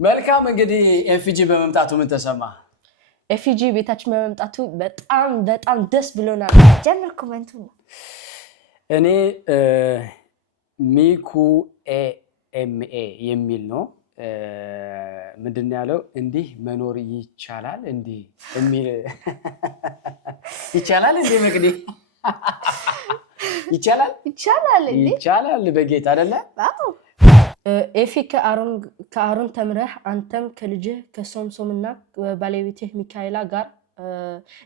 መልካም እንግዲህ ኤፍጂ በመምጣቱ ምን ተሰማ? ኤፍጂ ቤታችን በመምጣቱ በጣም ደስ ብሎናል። ጀምር ኮሜንቱ ነው። እኔ ሚኩ ኤኤምኤ የሚል ነው ምንድነው ያለው? እንዲህ መኖር ይቻላል እንዴ የሚል ይቻላል እንዴ መቅዲ ይቻላል በጌታ አይደለ? አዎ ኤፊ ከአሮን ተምረህ አንተም ከልጅህ ከሶምሶምና ባለቤትህ ሚካኤላ ጋር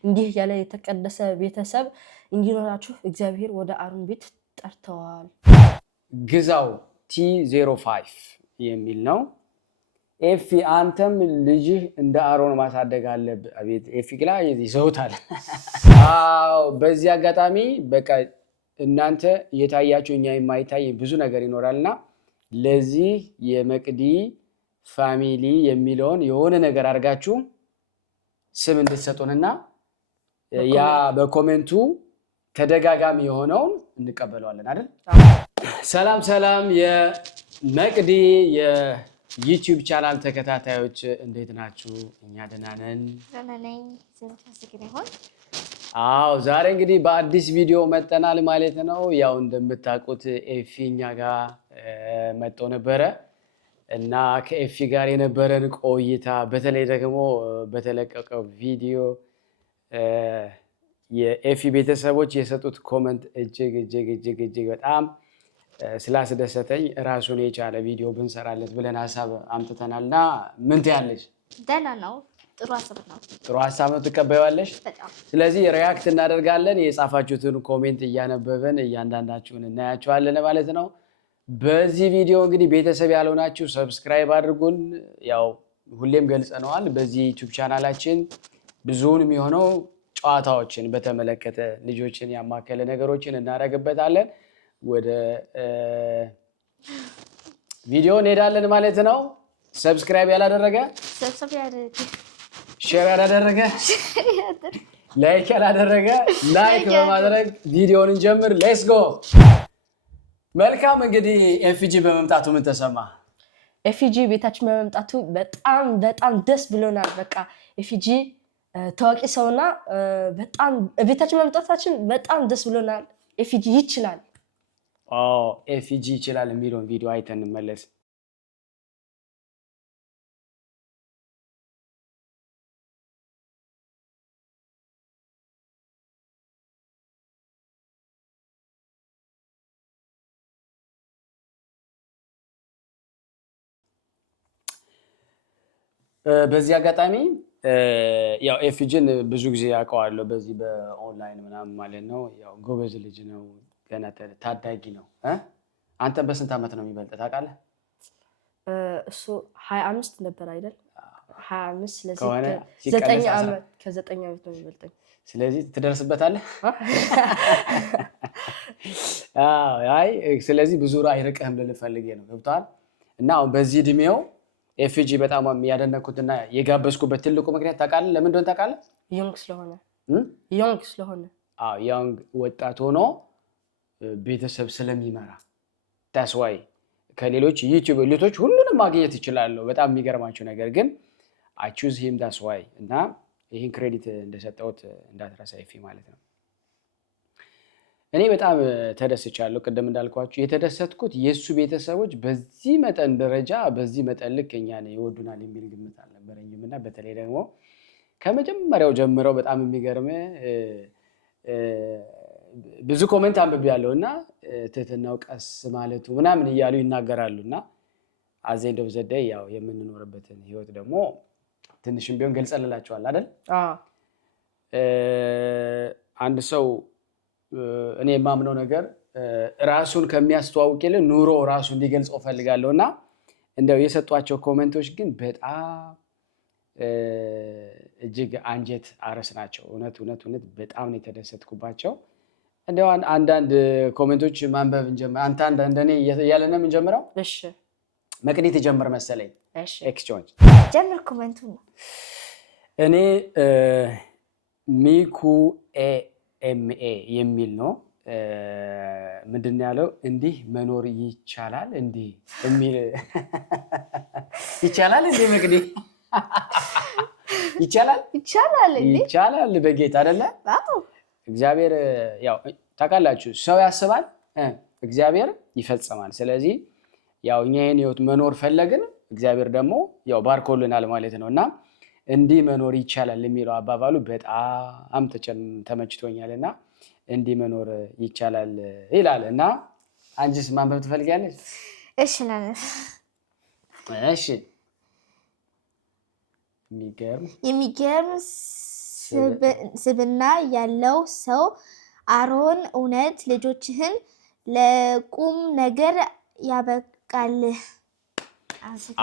እንዲህ ያለ የተቀደሰ ቤተሰብ እንዲኖራችሁ እግዚአብሔር ወደ አሮን ቤት ጠርተዋል። ግዛው T05 የሚል ነው። ኤፊ አንተም ልጅህ እንደ አሮን ማሳደግ አለብህ። አቤት ኤፊ ግላ ይዘውታል። አዎ በዚህ አጋጣሚ በቃ እናንተ የታያችሁ እኛ የማይታይ ብዙ ነገር ይኖራልና ለዚህ የመቅዲ ፋሚሊ የሚለውን የሆነ ነገር አድርጋችሁ ስም እንድትሰጡንና ያ በኮሜንቱ ተደጋጋሚ የሆነውን እንቀበለዋለን አይደል? ሰላም የመቅዲ የዩቲዩብ ቻናል ተከታታዮች እንዴት ናችሁ? እኛ ደህና ነን። አዎ ዛሬ እንግዲህ በአዲስ ቪዲዮ መጠናል ማለት ነው። ያው እንደምታውቁት ኤፊ እኛ ጋር መጥቶ ነበረ እና ከኤፊ ጋር የነበረን ቆይታ በተለይ ደግሞ በተለቀቀው ቪዲዮ የኤፊ ቤተሰቦች የሰጡት ኮመንት እጅግ በጣም ስላስደሰተኝ ራሱን የቻለ ቪዲዮ ብንሰራለት ብለን ሀሳብ አምጥተናልና ምን ትያለሽ? ደህና ነው። ጥሩ ሀሳብ ነው። ትቀበያለሽ? ስለዚህ ሪያክት እናደርጋለን። የጻፋችሁትን ኮሜንት እያነበብን እያንዳንዳችሁን እናያችኋለን ማለት ነው። በዚህ ቪዲዮ እንግዲህ ቤተሰብ ያልሆናችሁ ሰብስክራይብ አድርጉን። ያው ሁሌም ገልጸነዋል። በዚህ ዩቲዩብ ቻናላችን ብዙውን የሚሆነው ጨዋታዎችን በተመለከተ ልጆችን ያማከለ ነገሮችን እናደርግበታለን። ወደ ቪዲዮ እንሄዳለን ማለት ነው። ሰብስክራይብ ያላደረገ ሼር ያላደረገ ላይክ ያላደረገ ላይክ በማድረግ ቪዲዮውን እንጀምር። ሌትስ ጎ። መልካም እንግዲህ ኤፍጂ በመምጣቱ ምን ተሰማ? ኤፍጂ ቤታችን በመምጣቱ በጣም ደስ ብሎናል። በቃ ኤፍጂ ታዋቂ ሰውና በጣም ቤታችን በመምጣታችን በጣም ደስ ብሎናል። ኤፍጂ ይችላል። ኤፍጂ ይችላል የሚለውን ቪዲዮ አይተን እንመለስ። በዚህ አጋጣሚ ያው ኤፍጂን ብዙ ጊዜ ያውቀዋለሁ በዚህ በኦንላይን ምናምን ማለት ነው። ያው ጎበዝ ልጅ ነው፣ ገና ታዳጊ ነው። አንተ በስንት ዓመት ነው የሚበልጥ ታውቃለህ? እሱ 25 ነበር አይደል? 25 ስለዚህ ከ9 ዓመት ነው የሚበልጠኝ። ስለዚህ ትደርስበታለህ። አይ ስለዚህ ብዙ አይርቅህም ልልህ ፈልጌ ነው። ገብቶሃል? እና አሁን በዚህ እድሜው ኤፍጂ በጣም ያደነኩትና የጋበዝኩበት ትልቁ ምክንያት ታውቃለህ? ለምን እንደሆነ ታውቃለህ? ዮንግ ስለሆነ ዮንግ ወጣት ሆኖ ቤተሰብ ስለሚመራ ታስዋይ ከሌሎች ዩቲዩብ ልጆች ሁሉንም ማግኘት ይችላል። በጣም የሚገርማችሁ ነገር ግን አይ ቹዝ ሂም ታስዋይ እና ይሄን ክሬዲት እንደሰጠሁት እንዳትረሳ ኤፊ ማለት ነው። እኔ በጣም ተደስቻለሁ። ቅድም እንዳልኳችሁ የተደሰትኩት የሱ ቤተሰቦች በዚህ መጠን ደረጃ በዚህ መጠን ልክ እኛን ይወዱናል የሚል ግምት አልነበረኝም እና በተለይ ደግሞ ከመጀመሪያው ጀምረው በጣም የሚገርም ብዙ ኮሜንት አንብቤያለሁ እና ትህትናው ቀስ ማለቱ ምናምን እያሉ ይናገራሉ እና አዘንዶ ዘደይ ያው የምንኖርበትን ህይወት ደግሞ ትንሽም ቢሆን ገልጸልላችኋል አይደል? አንድ ሰው እኔ የማምነው ነገር ራሱን ከሚያስተዋውቅ ይልቅ ኑሮ ራሱ እንዲገልጸው ፈልጋለሁ እና እንደው የሰጧቸው ኮሜንቶች ግን በጣም እጅግ አንጀት አረስ ናቸው። እውነት በጣም ነው የተደሰትኩባቸው። እንደው አንዳንድ ኮሜንቶች ማንበብ እንጀምር። አንተ እንደኔ ያለና ምን ጀምረው? እሺ መቅዲ ትጀምር መሰለኝ። እሺ ኤክስቼንጅ ጀምር ኮሜንቱ ነው። እኔ ሚኩ ኤኤምኤ የሚል ነው ምንድን ያለው እንዲህ መኖር ይቻላል እንዲህ የሚል ይቻላል እንዴ መቅዲ ይቻላል በጌታ አይደለ እግዚአብሔር ያው ታውቃላችሁ ሰው ያስባል እግዚአብሔር ይፈጽማል ስለዚህ ያው እኛ ይሄን ህይወት መኖር ፈለግን እግዚአብሔር ደግሞ ያው ባርኮልናል ማለት ነውና እንዲህ መኖር ይቻላል የሚለው አባባሉ በጣም ተመችቶኛልና እንዲህ መኖር ይቻላል ይላልና አንቺስ ማንበብ ትፈልጊያለሽ? እሺ የሚገርም ስብዕና ያለው ሰው አሮን እውነት ልጆችህን ለቁም ነገር ያበቃል።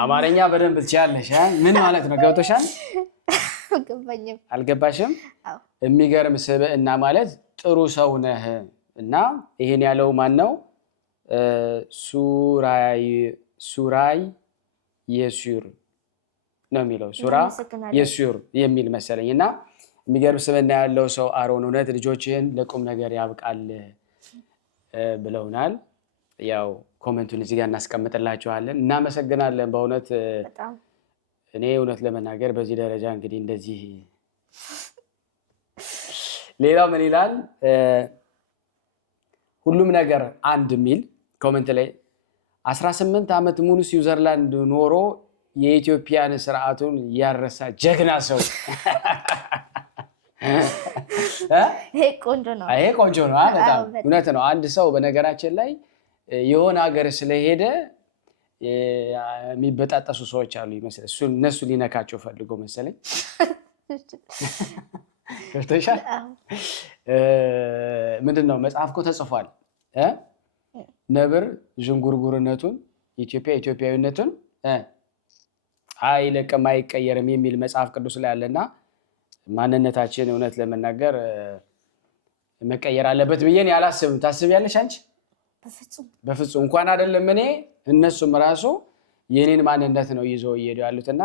አማርኛ በደንብ ትችያለሽ ምን ማለት ነው ገብቶሻል? አልገባሽም? የሚገርም ስብዕና ማለት ጥሩ ሰው ነህ እና ይሄን ያለው ማን ነው? ሱራይ የሱር ነው የሚለው ሱራ የሱር የሚል መሰለኝ እና የሚገርም ስብዕና ያለው ሰው አሮን እውነት ልጆችህን ለቁም ነገር ያብቃል ብለውናል። ያው ኮሜንቱን እዚህ ጋር እናስቀምጥላችኋለን። እናመሰግናለን በእውነት እኔ እውነት ለመናገር በዚህ ደረጃ እንግዲህ እንደዚህ ሌላው ምን ይላል ሁሉም ነገር አንድ ሚል ኮሜንት ላይ 18 ዓመት ሙሉ ስዊዘርላንድ ኖሮ የኢትዮጵያን ስርዓቱን ያረሳ ጀግና ሰው ይሄ ቆንጆ ነው በጣም እውነት ነው። አንድ ሰው በነገራችን ላይ የሆነ ሀገር ስለሄደ የሚበጣጠሱ ሰዎች አሉ ይመስል እነሱ ሊነካቸው ፈልጎ መሰለኝ ከርተሻል ምንድነው መጽሐፍ እኮ ተጽፏል ነብር ዥንጉርጉርነቱን ኢትዮጵያዊነቱን አይለቅም አይቀየርም የሚል መጽሐፍ ቅዱስ ላይ አለና ማንነታችን እውነት ለመናገር መቀየር አለበት ብዬን ያላስብም። ታስቢያለሽ አንቺ? በፍጹም እንኳን አይደለም እኔ እነሱም ራሱ የኔን ማንነት ነው ይዘው እየሄዱ ያሉትና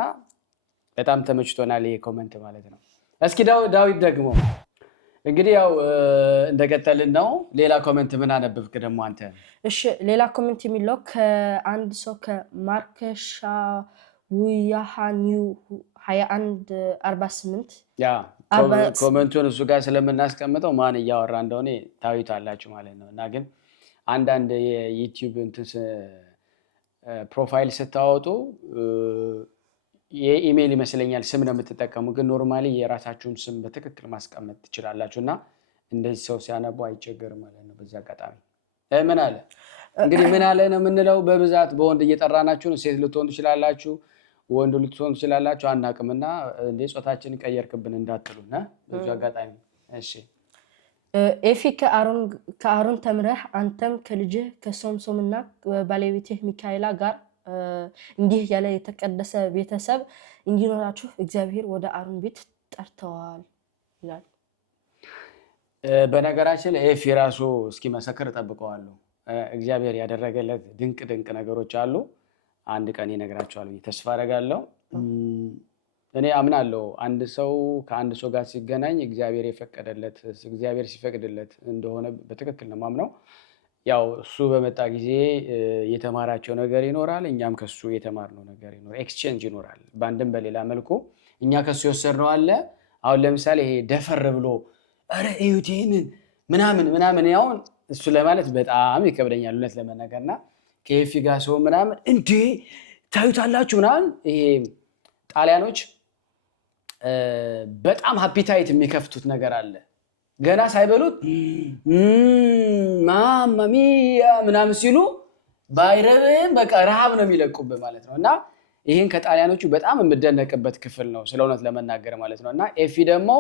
በጣም ተመችቶናል ይሄ ኮሜንት ማለት ነው። እስኪ ዳዊት ደግሞ እንግዲህ ያው እንደቀጠልን ነው። ሌላ ኮሜንት ምን አነበብክ ደግሞ አንተ? እሺ ሌላ ኮሜንት የሚለው ከአንድ ሰው ከማርከሻ ውያሃኒው 2148 ያ ኮሜንቱን እሱ ጋር ስለምናስቀምጠው ማን እያወራ እንደሆነ ታዩታላችሁ ማለት ነው። እና ግን አንዳንድ የዩቲዩብ ፕሮፋይል ስታወጡ የኢሜል ይመስለኛል ስም ነው የምትጠቀሙ ግን ኖርማሊ የራሳችሁን ስም በትክክል ማስቀመጥ ትችላላችሁና እንደዚህ ሰው ሲያነቡ አይቸገርም ማለት ነው። በዚህ አጋጣሚ ምን አለ እንግዲህ ምን አለ ነው የምንለው በብዛት በወንድ እየጠራናችሁ ነው። ሴት ልትሆኑ ትችላላችሁ ወንድ ልትሆኑ ትችላላችሁ አናቅምና እንደ ጾታችን ቀየርክብን እንዳትሉና በዚህ አጋጣሚ እሺ ኤፊ ከአሮን ተምረህ አንተም ከልጅህ ከሶምሶምና ባለቤትህ ሚካኤላ ጋር እንዲህ ያለ የተቀደሰ ቤተሰብ እንዲኖራችሁ እግዚአብሔር ወደ አሮን ቤት ጠርተዋል ይላል። በነገራችን ኤፊ ራሱ እስኪመሰክር እጠብቀዋለሁ። እግዚአብሔር ያደረገለት ድንቅ ነገሮች አሉ። አንድ ቀን ይነግራቸዋል ተስፋ አደርጋለሁ። እኔ አምናለሁ አንድ ሰው ከአንድ ሰው ጋር ሲገናኝ እግዚአብሔር የፈቀደለት እግዚአብሔር ሲፈቅድለት እንደሆነ በትክክል ነው ማምነው። ያው እሱ በመጣ ጊዜ የተማራቸው ነገር ይኖራል እኛም ከሱ የተማርነው ነገር ይኖራል ኤክስቼንጅ ይኖራል በአንድም በሌላ መልኩ እኛ ከሱ የወሰድነው አለ። አሁን ለምሳሌ ይሄ ደፈር ብሎ አረ እዩት ይሄንን ምናምን ያው እሱ ለማለት በጣም ይከብደኛል እውነት ለመናገርና ከኤፊ ጋር ሰው ምናምን እንዴ ታዩታላችሁ ምናምን ይሄ ጣሊያኖች በጣም ሃፒታይት የሚከፍቱት ነገር አለ ገና ሳይበሉት ማማ ሚያ ምናምን ሲሉ ባይረብም በቃ ረሃብ ነው የሚለቁበት ማለት ነውና ይሄን ከጣሊያኖቹ በጣም የምደነቅበት ክፍል ነው ስለ እውነት ለመናገር ማለት ነውና ኤፊ ደግሞ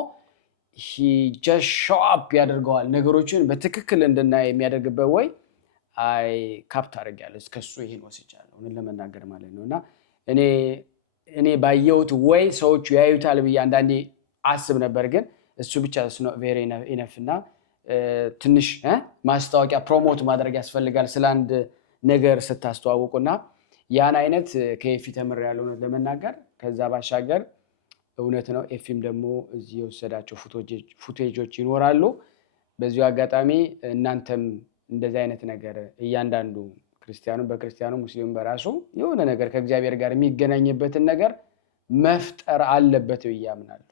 he just show up ያደርገዋል ነገሮችን በትክክል እንድናይ የሚያደርግበት ወይ አይ ካፕት አድርጋለሁ እስከሱ ይሄን ወስጃለሁ እኔ ለመናገር ማለት ነውና እኔ ባየሁት ወይ ሰዎቹ ያዩታል ብዬ አንዳንዴ አስብ ነበር ግን እሱ ብቻ ነው very enough እና ትንሽ ማስታወቂያ ፕሮሞት ማድረግ ያስፈልጋል ስለ አንድ ነገር ስታስተዋውቁና ያን አይነት ከኤፊ ተምሬያለሁ ነው ለመናገር። ከዛ ባሻገር እውነት ነው ኤፊም ደግሞ እዚህ የወሰዳቸው ፉቴጆች ይኖራሉ በዚሁ አጋጣሚ እናንተም እንደዚህ አይነት ነገር እያንዳንዱ ክርስቲያኑ በክርስቲያኑ ሙስሊሙ በራሱ የሆነ ነገር ከእግዚአብሔር ጋር የሚገናኝበትን ነገር መፍጠር አለበት ብዬ አምናለሁ።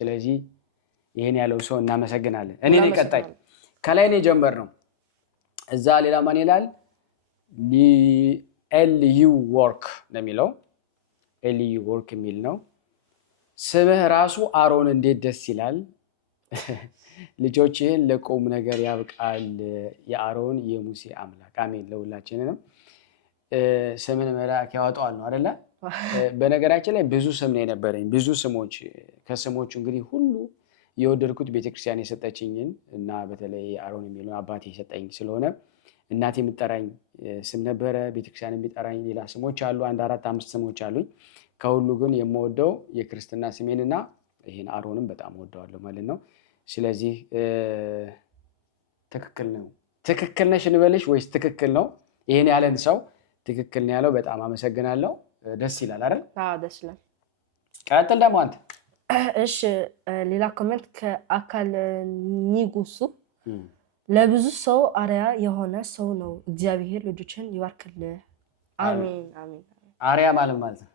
ስለዚህ ይሄን ያለው ሰው እናመሰግናለን። እኔ ነኝ ቀጣይ ከላይ ነው የጀመርነው። እዛ ሌላ ማን ይላል? LU work ነው የሚለው። LU work የሚል ነው። ስምህ ራሱ አሮን እንዴት ደስ ይላል። ልጆችህን ለቁም ነገር ያብቃል። የአሮን የሙሴ አምላክ አሜን። ለሁላችንንም ስምን መልአክ ያወጣዋል ነው አይደለ? በነገራችን ላይ ብዙ ስም ነው የነበረኝ፣ ብዙ ስሞች። ከስሞቹ እንግዲህ ሁሉ የወደድኩት ቤተክርስቲያን የሰጠችኝን እና በተለይ አሮን የሚለው አባቴ የሰጠኝ ስለሆነ እናቴ የምጠራኝ ስም ነበረ። ቤተክርስቲያን የሚጠራኝ ሌላ ስሞች አሉ፣ 1 4 5 ስሞች አሉኝ። ከሁሉ ግን የምወደው የክርስትና ስሜንና ይሄን አሮንም በጣም ወደዋለሁ ማለት ነው። ስለዚህ ትክክል ነው። ትክክል ነሽ እንበልሽ ወይስ ትክክል ነው? ይሄን ያለን ሰው ትክክል ነው ያለው። በጣም አመሰግናለሁ። ደስ ይላል አይደል? አዎ ደስ ይላል። ቀጥል ደግሞ አንተ። እሺ ሌላ ኮሜንት ከአካል ኒጉሱ ለብዙ ሰው አርያ የሆነ ሰው ነው። እግዚአብሔር ልጆችን ይባርክልህ። አሜን አሜን። አርያ ማለት ነው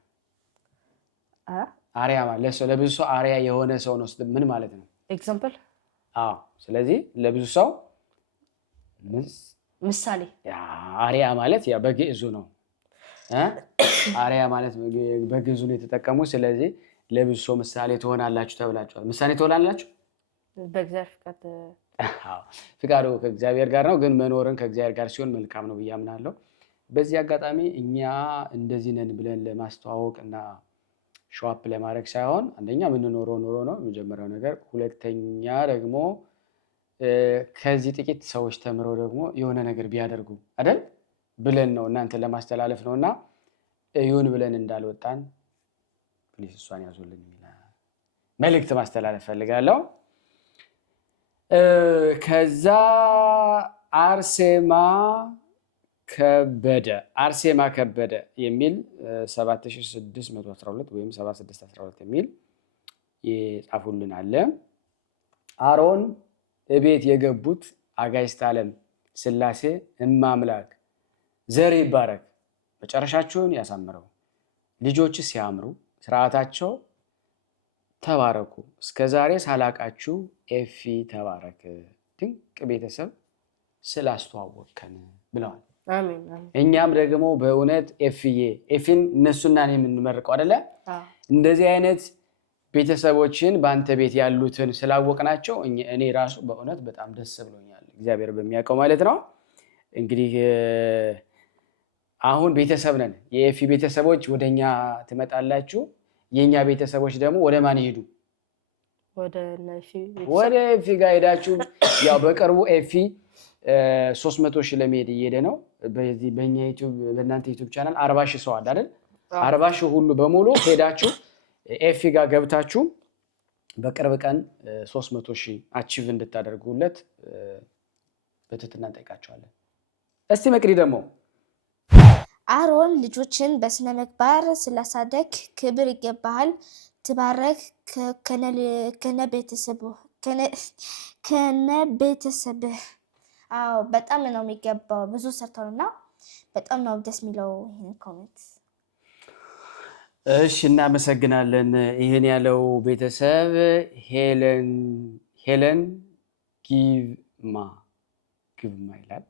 አርያ ማለት ለብዙ ሰው አርያ የሆነ ሰው ነው ምን ማለት ነው? ኤግዛምፕል። አዎ ስለዚህ ለብዙ ሰው ምሳሌ። አርያ ማለት ያ በግዕዙ ነው። አርያ ማለት በግዕዙ ነው የተጠቀሙ። ስለዚህ ለብዙ ሰው ምሳሌ ትሆናላችሁ ተብላችኋል። ምሳሌ ትሆናላችሁ በእግዚአብሔር ፍቃዱ ከእግዚአብሔር ጋር ነው። ግን መኖርን ከእግዚአብሔር ጋር ሲሆን መልካም ነው ብዬ አምናለሁ። በዚህ አጋጣሚ እኛ እንደዚህ ነን ብለን ለማስተዋወቅ እና ሾፕ ለማድረግ ሳይሆን አንደኛ የምንኖረው ኑሮ ነው የመጀመሪያው ነገር። ሁለተኛ ደግሞ ከዚህ ጥቂት ሰዎች ተምረው ደግሞ የሆነ ነገር ቢያደርጉ አይደል ብለን ነው እናንተ ለማስተላለፍ ነውና ይሁን ብለን እንዳልወጣን ፕሊስ እሷን ያዙልኝ መልእክት ማስተላለፍ ፈልጋለሁ። ከዛ አርሴማ ከበደ የሚል 7612 ወይም 7612 የሚል የጻፉልን አለ። አሮን እቤት የገቡት አጋዕዝተ ዓለም ሥላሴ እማምላክ ዘር ይባረክ፣ መጨረሻቸውን ያሳምረው። ልጆች ሲያምሩ ስርዓታቸው ተባረኩ። እስከዛሬ ሳላቃችሁ ኤፊ ተባረክ፣ ድንቅ ቤተሰብ ስላስተዋወቅከን ብለዋል። አሜን። እኛም ደግሞ በእውነት ኤፊን እነሱና እኔ የምንመርቀው አይደለ? እንደዚህ አይነት ቤተሰቦችን በአንተ ቤት ያሉትን ስላወቅናቸው እኔ ራሱ በእውነት በጣም ደስ ብሎኛል፣ እግዚአብሔር በሚያውቀው ማለት ነው። እንግዲህ አሁን ቤተሰብ ነን። የኤፊ ቤተሰቦች ወደኛ ትመጣላችሁ፣ የኛ ቤተሰቦች ደግሞ ወደ ማን ይሄዱ? ወደ ኤፊ ጋር ሄዳችሁ ያው በቅርቡ ኤፊ 300,000 ለመሄድ እየሄደ ነው። በዚህ በእኛ ዩቲዩብ በእናንተ ዩቲዩብ ቻናል 40,000 ሰው አለ አይደል? 40,000 ሁሉ በሙሉ ሄዳችሁ ኤፊ ጋር ገብታችሁ በቅርብ ቀን 300,000 አቺቭ እንድታደርጉለት በትህትና እንጠይቃችኋለን። እስቲ መቅዲ ደግሞ አሮን ልጆችን በስነ ምግባር ስላሳደግ ክብር ይገባሃል፣ ትባረክ ከነ ቤተሰብህ። አዎ በጣም ነው የሚገባው። ብዙ ሰርተውና በጣም ነው ደስ የሚለው ይሄን ኮሜንት። እሺ እናመሰግናለን። ይሄን ያለው ቤተሰብ ሄለን ጊቭማ ይላል።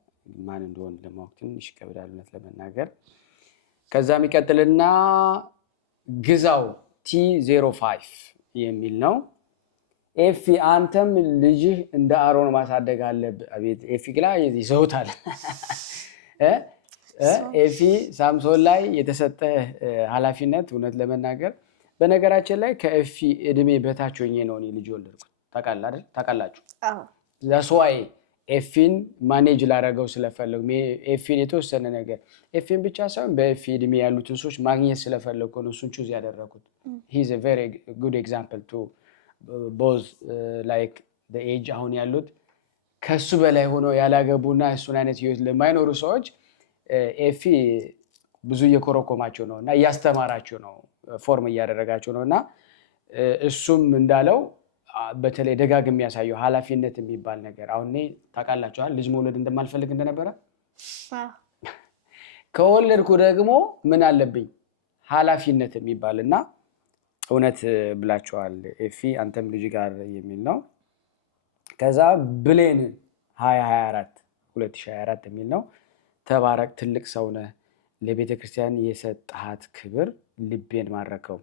ማን እንደሆነ ለማወቅ ትንሽ ይከብዳል እውነት ለመናገር። ከዛ የሚቀጥልና ግዛው T05 የሚል ነው። ኤፊ አንተም ልጅህ እንደ አሮን ማሳደግ አለብህ። አቤት ኤፊ ግላ ይዘውታል። ኤፊ ሳምሶን ላይ የተሰጠ ኃላፊነት እውነት ለመናገር በነገራችን ላይ ከኤፊ እድሜ በታች ሆኜ ነው እኔ ልጅ ወለድኩት። ታውቃላችሁ? ዛስዋይ ኤፊን ማኔጅ ላደረገው ስለፈለጉ ኤፊን የተወሰነ ነገር ኤፊን ብቻ ሳይሆን በኤፊ እድሜ ያሉትን ሰዎች ማግኘት ስለፈለጉ ነው እሱን ቹዝ ያደረኩት። ሂ ኢዝ አ ቬሪ ጉድ ኤግዛምፕል ቱ ቦዝ ላይክ ዘ ኤጅ አሁን ያሉት ከሱ በላይ ሆኖ ያላገቡና እሱን አይነት ህይወት ለማይኖሩ ሰዎች ኤፊ ብዙ እየኮረኮማቸው ነው እና እያስተማራቸው ነው፣ ፎርም እያደረጋቸው ነው እና እሱም እንዳለው በተለይ ደጋግም የሚያሳየው ኃላፊነት የሚባል ነገር አሁን እኔ ታውቃላችኋል ልጅ መውለድ እንደማልፈልግ እንደነበረ ከወለድኩ ደግሞ ምን አለብኝ ኃላፊነት የሚባልና እውነት ብላችኋል ኤፊ አንተም ልጅ ጋር የሚል ነው ከዛ ብሌን 2024 የሚል ነው ተባረክ ትልቅ ሰው ነህ ለቤተክርስቲያን የሰጣሃት ክብር ልቤን ማረከው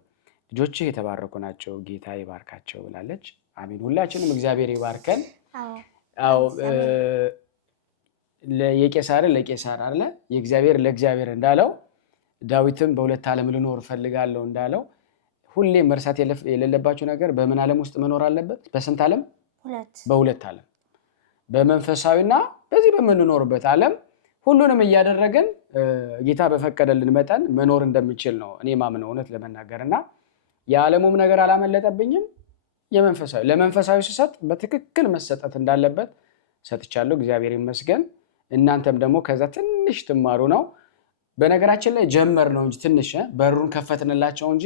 ልጆችህ የተባረኩ ናቸው ጌታ ይባርካቸው ብላለች አሜን ሁላችንም እግዚአብሔር ይባርከን አዎ ለቄሳር ለቄሳር አይደለ የእግዚአብሔር ለእግዚአብሔር እንዳለው ዳዊትም በሁለት ዓለም ልኖር ፈልጋለሁ እንዳለው ሁሌ መርሳት የሌለባችሁ ነገር በምን ዓለም ውስጥ መኖር አለበት በስንት ዓለም በሁለት ዓለም በመንፈሳዊና በዚህ በመንኖርበት ዓለም ሁሉንም እያደረግን ጌታ በፈቀደልን መጠን መኖር እንደምንችል ነው እኔ ማምነው እውነት ለመናገርና የዓለሙም ነገር አላመለጠብኝም የመንፈሳዊ ለመንፈሳዊ ሲሰጥ በትክክል መሰጠት እንዳለበት ሰጥቻለሁ እግዚአብሔር ይመስገን እናንተም ደግሞ ከዛ ትንሽ ትማሩ ነው በነገራችን ላይ ጀመር ነው እንጂ ትንሽ በሩን ከፈትንላቸው እንጂ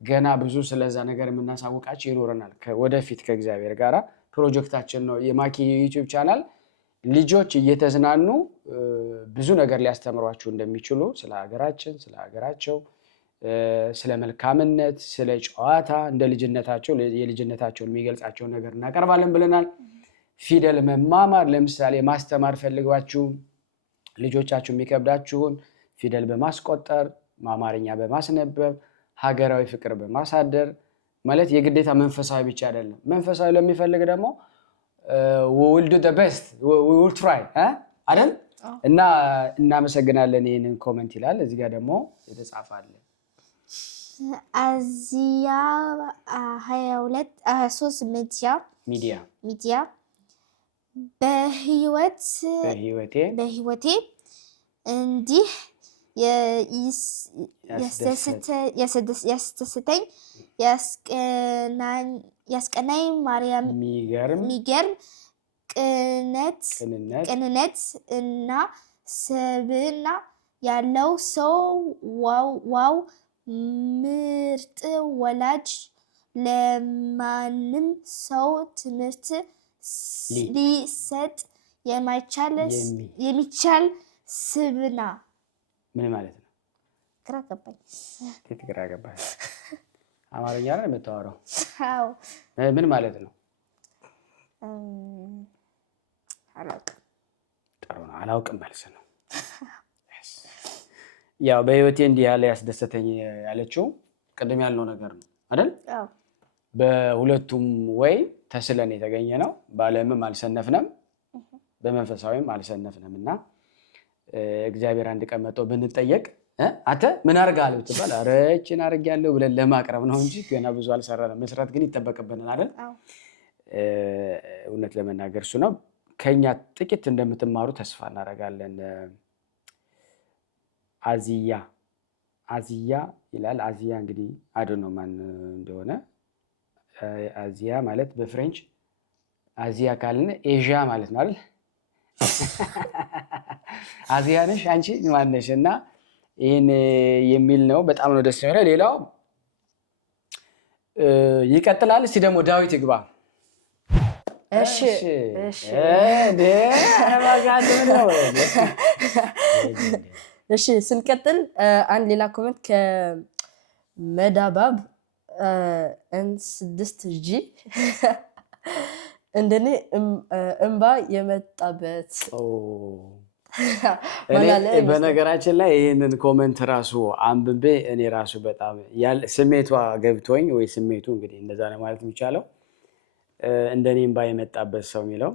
ገና ብዙ ስለዛ ነገር የምናሳውቃቸው ይኖርናል ወደፊት ከእግዚአብሔር ጋራ ፕሮጀክታችን ነው የማኪ ዩቲዩብ ቻናል ልጆች እየተዝናኑ ብዙ ነገር ሊያስተምሯቸው እንደሚችሉ ስለ ሀገራችን ስለ ሀገራቸው ስለ መልካምነት ስለ ጨዋታ እንደ ልጅነታቸው የልጅነታቸውን የሚገልጻቸው ነገር እናቀርባለን ብለናል ፊደል መማማር ለምሳሌ ማስተማር ፈልጋችሁ ልጆቻችሁ የሚከብዳችሁን ፊደል በማስቆጠር አማርኛ በማስነበብ ሀገራዊ ፍቅር በማሳደር ማለት የግዴታ መንፈሳዊ ብቻ አይደለም መንፈሳዊ ለሚፈልግ ደግሞ we will do the best we will try አይደል እና እናመሰግናለን ይሄንን ኮሜንት ይላል እዚህ ጋር ደግሞ የተጻፈ አለ አዚያ 22 ሚዲያ በህይወቴ እንዲህ ያስደስተኝ ያስቀናኝ ማርያም ሚገርም ቅንነት እና ስብዕና ያለው ሰው ዋው ምርጥ ወላጅ ለማንም ሰው ትምህርት ሊሰጥ የሚቻል ስብዕና ምን ማለት ነው ግራ ገባኝ አማርኛ ላይ የምታወራው አዎ ምን ማለት ነው አላውቅም መልስ ነው ያው በህይወቴ እንዲህ ያለ ያስደሰተኝ ያለችው ቅድም ያልነው ነገር ነው አይደል አዎ በሁለቱም ወይ ተስለን የተገኘ ነው ባለምም አልሰነፍንም በመንፈሳዊም አልሰነፍንምና እግዚአብሔር አንድ ቀን መጥቶ ብንጠየቅ አንተ ምን አርጋል ብትባል አረችን አርጋለሁ ብለን ለማቅረብ ነው እንጂ ገና ብዙ አልሰራንም መስራት ግን ይተበቀበናል አይደል አዎ እውነት ለመናገር እሱ ነው ከኛ ጥቂት እንደምትማሩ ተስፋ እናደርጋለን አዚያ ይላል አዚያ እንግዲህ አዶኖ ማን እንደሆነ አዚያ ማለት በፍሬንች አዚያ ካልን ኤዥያ ማለት ነው አይደል አዚያ ነሽ አንቺ ማን ነሽ እና ይሄን የሚል ነው በጣም ነው ደስ የሚለው ሌላው ይቀጥላል እስቲ ደግሞ ዳዊት ይግባ እሺ እሺ ስንቀጥል አንድ ሌላ ኮሜንት ከመዳባብ N6G እንደኔ እንባ የመጣበት በነገራችን ላይ ይሄንን ኮሜንት ራሱ አንብቤ እኔ ራሱ በጣም ስሜቷ ገብቶኝ ወይ ስሜቱ እንግዲህ እንደዛ ነው ማለት የሚቻለው እንደኔ እንባ የመጣበት ሰው የሚለው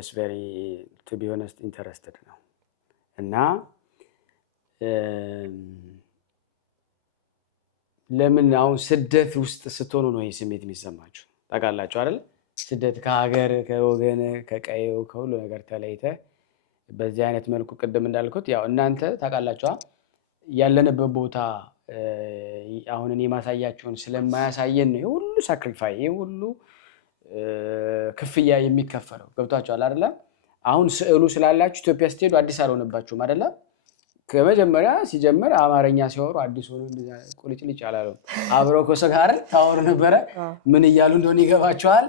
is very to be honest interested ነው እና ለምን አሁን ስደት ውስጥ ስትሆኑ ነው ይሄ ስሜት የሚሰማችሁ ታውቃላችሁ አይደል ስደት ከሀገር ከወገን ከቀየው ከሁሉ ነገር ተለይተ በዚህ አይነት መልኩ ቅድም እንዳልኩት ያው እናንተ ታውቃላችሁ ያለንበት ቦታ አሁን እኔ ማሳያችሁን ስለማያሳየን ነው ሁሉ ሳክሪፋይ ይሄ ሁሉ ክፍያ የሚከፈለው ገብታችኋል አይደል አሁን ስዕሉ ስላላችሁ ኢትዮጵያ ስትሄዱ አዲስ አልሆነባችሁም አይደል ከመጀመሪያ ሲጀምር አማርኛ ሲያወሩ አዲስ ሆኖ ቁልጭልጭ አላለም። አብረው ከሰው ጋር ታወሩ ነበረ። ምን እያሉ እንደሆነ ይገባቸዋል።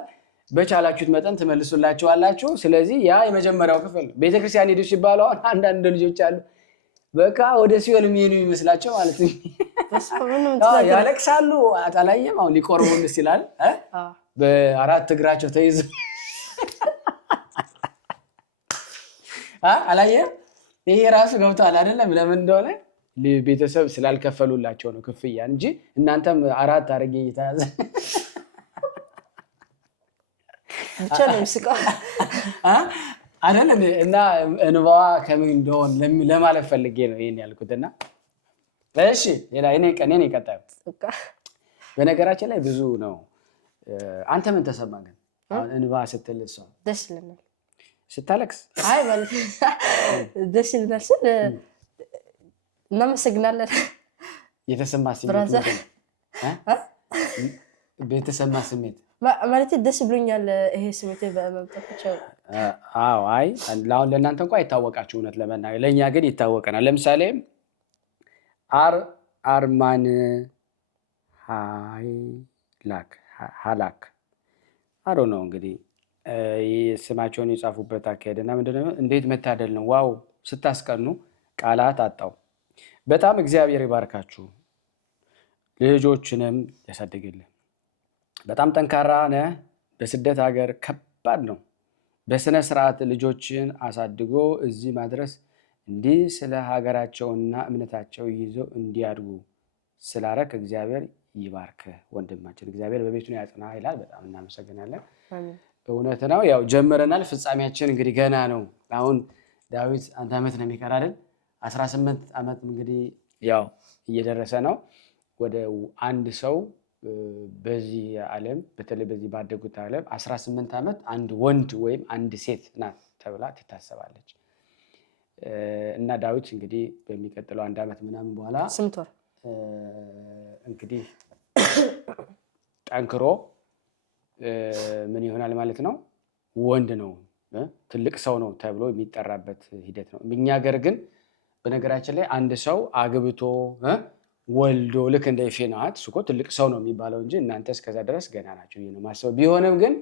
በቻላችሁት መጠን ትመልሱላቸዋላችሁ። ስለዚህ ያ የመጀመሪያው ክፍል ነው። ቤተክርስቲያን ሄዱ ሲባሉ አሁን አንዳንድ ልጆች አሉ በቃ ወደ ሲኦል የሚሄዱ ይመስላቸው ማለት ነው። ያለቅሳሉ። አታላየም? አሁን ሊቆርቡን ደስ ይላል። በአራት እግራቸው ተይዘው አላየም? ይሄ ራሱ ገብቷል አይደለም? ለምን እንደሆነ ቤተሰብ ስላልከፈሉላቸው ነው ክፍያ እንጂ እናንተም አራት አረጌ እየተያዘ ብቻ ነው ምስቃው አይደለም። እና እንባዋ ከምን እንደሆነ ለማለት ፈልጌ ነው ይሄን ያልኩትና እሺ እኔ ቀጣዩ በነገራችን ላይ ብዙ ነው። አንተ ምን ተሰማ ግን እንባ ስትል እሷ ደስ ይለናል ስታለቅስ? አይ ማለት ደስ ይለናል ስል እናመሰግናለን። የተሰማ ስሜት ቤተሰማ ስሜት ማለት ደስ ብሎኛል። ይሄ ስሜት በመምጣታቸው አዎ። አይ አሁን ለእናንተ እንኳን አይታወቃችሁ እውነት ለመናገር፣ ለእኛ ግን ይታወቀናል። ለምሳሌ አርማን ሃላክ አሮ ነው እንግዲህ ስማቸውን የጻፉበት አካሄድና ምንድነው እንዴት መታደል ነው! ዋው ስታስቀኑ ቃላት አጣው። በጣም እግዚአብሔር ይባርካችሁ፣ ልጆችንም ያሳድግልን። በጣም ጠንካራ ነህ። በስደት ሀገር ከባድ ነው። በስነ ስርዓት ልጆችን አሳድጎ እዚህ ማድረስ እንዲህ ስለ ሀገራቸውና እምነታቸው ይዘው እንዲያድጉ ስላረክ እግዚአብሔር ይባርክ ወንድማችን፣ እግዚአብሔር በቤቱን ያጽና ይላል። በጣም እናመሰግናለን። እውነት ነው። ያው ጀምረናል። ፍጻሜያችን እንግዲህ ገና ነው። አሁን ዳዊት 1 ዓመት ነው የሚቀር አይደል? 18 ዓመት እንግዲህ ያው እየደረሰ ነው። ወደ አንድ ሰው በዚህ ዓለም በተለይ በዚህ ባደጉት ዓለም 18 ዓመት አንድ ወንድ ወይም አንድ ሴት ናት ተብላ ትታሰባለች። እና ዳዊት እንግዲህ በሚቀጥለው 1 ዓመት ምናምን በኋላ 8 ወር እንግዲህ ጠንክሮ ምን ይሆናል ማለት ነው? ወንድ ነው፣ ትልቅ ሰው ነው ተብሎ የሚጠራበት ሂደት ነው። እኛ ሀገር ግን በነገራችን ላይ አንድ ሰው አግብቶ ወልዶ ልክ እንደ ፊናት እኮ ትልቅ ሰው ነው የሚባለው እንጂ እናንተ እስከዛ ድረስ ገና ናቸው ነው ማሰብ። ቢሆንም ግን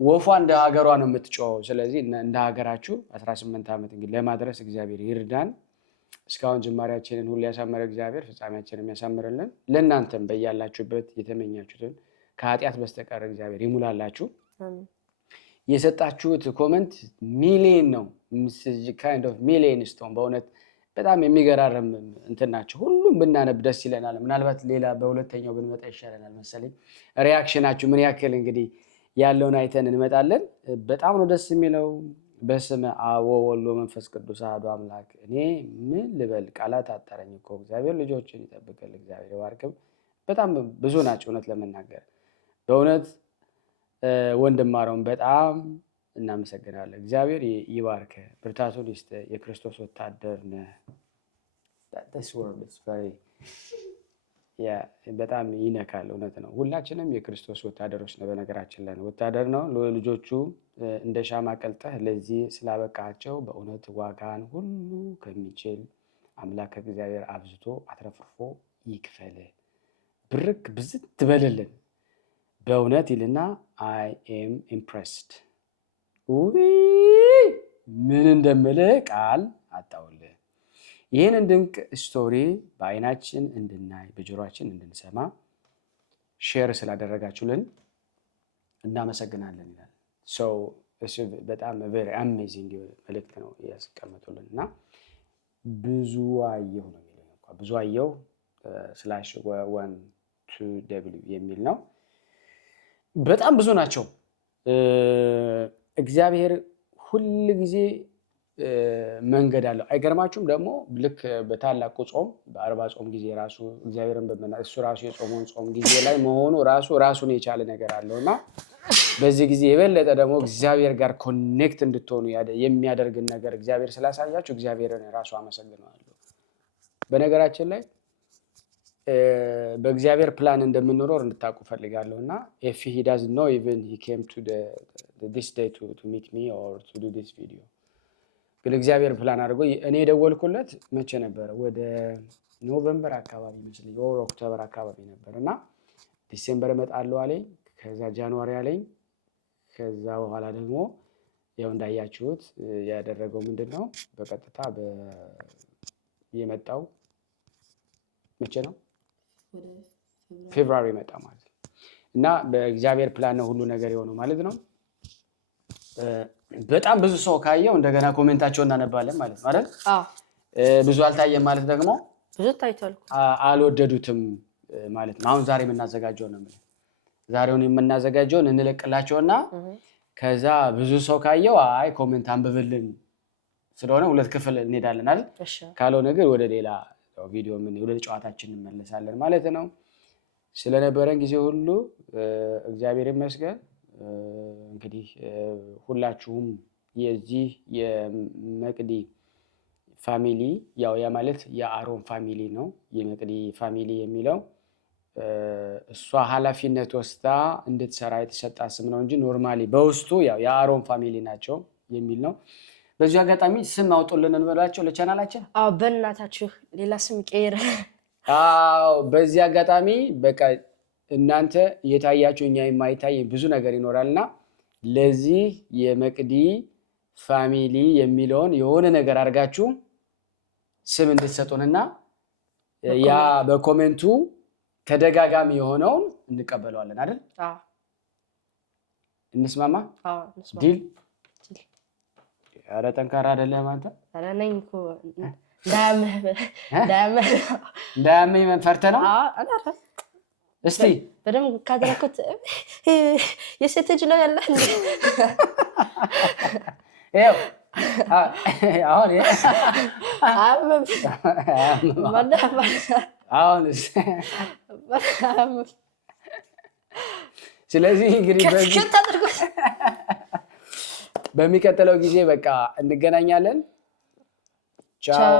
ወፏ እንደ ሀገሯ ነው የምትጮኸው። ስለዚህ እንደ ሀገራችሁ 18 ዓመት እንግዲህ ለማድረስ እግዚአብሔር ይርዳን። እስካሁን ጅማሬያችንን ሁሉ ያሳመረ እግዚአብሔር ፍጻሜያችንን ያሳምርልን። ለእናንተም በያላችሁበት የተመኛችሁትን ከኃጢአት በስተቀር እግዚአብሔር ይሙላላችሁ። የሰጣችሁት ኮመንት ሚሊየን ነው፣ kind of ሚሊየን ስቶን። በእውነት በጣም የሚገራረም እንትን ናቸው። ሁሉም ብናነብ ደስ ይለናል። ምናልባት ሌላ በሁለተኛው ብንመጣ ይሻለናል መሰለኝ። ሪያክሽናችሁ ምን ያክል እንግዲህ ያለውን አይተን እንመጣለን። በጣም ነው ደስ የሚለው። በስመ አብ ወወልድ ወመንፈስ ቅዱስ አሐዱ አምላክ። እኔ ምን ልበል? ቃላት አጠረኝ እኮ። እግዚአብሔር ልጆችን ይጠብቅል፣ እግዚአብሔር ይባርክም። በጣም ብዙ ናቸው እውነት ለመናገር በእውነት ወንድማረውን በጣም እናመሰግናለን። እግዚአብሔር ይባርክ፣ ብርታቱን ይስጥ። የክርስቶስ ወታደር ነህ። በጣም ይነካል። እውነት ነው። ሁላችንም የክርስቶስ ወታደሮች ነው። በነገራችን ላይ ወታደር ነው። ልጆቹ እንደ ሻማ ቀልጠህ ለዚህ ስላበቃቸው በእውነት ዋጋን ሁሉ ከሚችል አምላክ እግዚአብሔር አብዝቶ አትረፍርፎ ይክፈል። ብርክ ብዝት ትበልልን በእውነት ይልና አይ ኤም ኢምፕሬስድ። ምን እንደምልህ ቃል አጣውልህ። ይህንን ድንቅ ስቶሪ በአይናችን እንድናይ በጆሮአችን እንድንሰማ ሼር ስላደረጋችሁልን እናመሰግናለን ይላል። በጣም ቬሪ አሜዚንግ መልእክት ነው ያስቀመጡልን እና ብዙ አየሁ ነው የሚለው እንኳን ብዙ አየሁ /1-2W የሚል ነው። በጣም ብዙ ናቸው። እግዚአብሔር ሁል ጊዜ መንገድ አለው። አይገርማችሁም? ደግሞ ልክ በታላቁ ጾም በ40 ጾም ጊዜ ራሱ እግዚአብሔርን እሱ ራሱ የጾመውን ጾም ጊዜ ላይ መሆኑ ራሱን የቻለ ነገር አለው እና በዚህ ጊዜ የበለጠ ደግሞ እግዚአብሔር ጋር ኮኔክት እንድትሆኑ የሚያደርግን ነገር እግዚአብሔር ስላሳያችሁ እግዚአብሔርን ራሱ አመሰግነዋለሁ። በነገራችን ላይ በእግዚአብሔር ፕላን እንደምንኖር እንድታውቁ ፈልጋለሁ እና if he doesn't know even he came to this day to meet me or to do this video ግን እግዚአብሔር ፕላን አድርጎ እኔ የደወልኩለት መቼ ነበር? ወደ ኖቬምበር አካባቢ መስለኝ ወር ኦክቶበር አካባቢ ነበር እና ዲሴምበር እመጣለሁ አለኝ። ከዛ ጃንዋሪ አለኝ። ከዛ በኋላ ደግሞ ያው እንዳያችሁት ያደረገው ምንድነው በቀጥታ የመጣው መቼ ነው? ፌብሩዋሪ መጣ ማለት ነው። እና በእግዚአብሔር ፕላን ነው ሁሉ ነገር የሆነው ማለት ነው። በጣም ብዙ ሰው ካየው እንደገና ኮሜንታቸውን እናነባለን ማለት ነው አይደል? ብዙ አልታየም ማለት ደግሞ ብዙ ታይቷል አልወደዱትም ማለት ነው። አሁን ዛሬ የምናዘጋጀው ነው ማለት ዛሬውን የምናዘጋጀውን እንለቅላቸውና ከዛ ብዙ ሰው ካየው አይ ኮሜንት አንብብልን ስለሆነ ሁለት ክፍል እንሄዳለን አይደል? ካልሆነ ግን ወደ ሌላ ቪዲዮ ወደ ጨዋታችን እንመለሳለን ማለት ነው። ስለነበረን ጊዜ ሁሉ እግዚአብሔር ይመስገን። እንግዲህ ሁላችሁም የዚህ የመቅዲ ፋሚሊ ያው ያ ማለት የአሮን ፋሚሊ ነው። የመቅዲ ፋሚሊ የሚለው እሷ ኃላፊነት ወስዳ እንድትሰራ የተሰጣ ስም ነው እንጂ ኖርማሊ በውስጡ ያው የአሮን ፋሚሊ ናቸው የሚል ነው። በዚህ አጋጣሚ ስም አውጡልን እንበላቸው ለቻናላችን። በእናታችሁ ሌላ ስም ቀይር። በዚህ አጋጣሚ በቃ እናንተ የታያችሁ እኛ የማይታይ ብዙ ነገር ይኖራልና ለዚህ የመቅዲ ፋሚሊ የሚለውን የሆነ ነገር አድርጋችሁ ስም እንድትሰጡንና ያ በኮሜንቱ ተደጋጋሚ የሆነውን እንቀበለዋለን አይደል? እንስማማ? ዲል ኧረ ጠንካራ አይደለም አንተ። ኧረ ነኝ እኮ እንዳያመህ ፈርተህ ነው? እስቲ በደምብ ካደረኩት የሴት ልጅ ነው ያለህ እንዴ? ይኸው አሁን ስለዚህ እንግዲህ በሚቀጥለው ጊዜ በቃ እንገናኛለን። ቻው።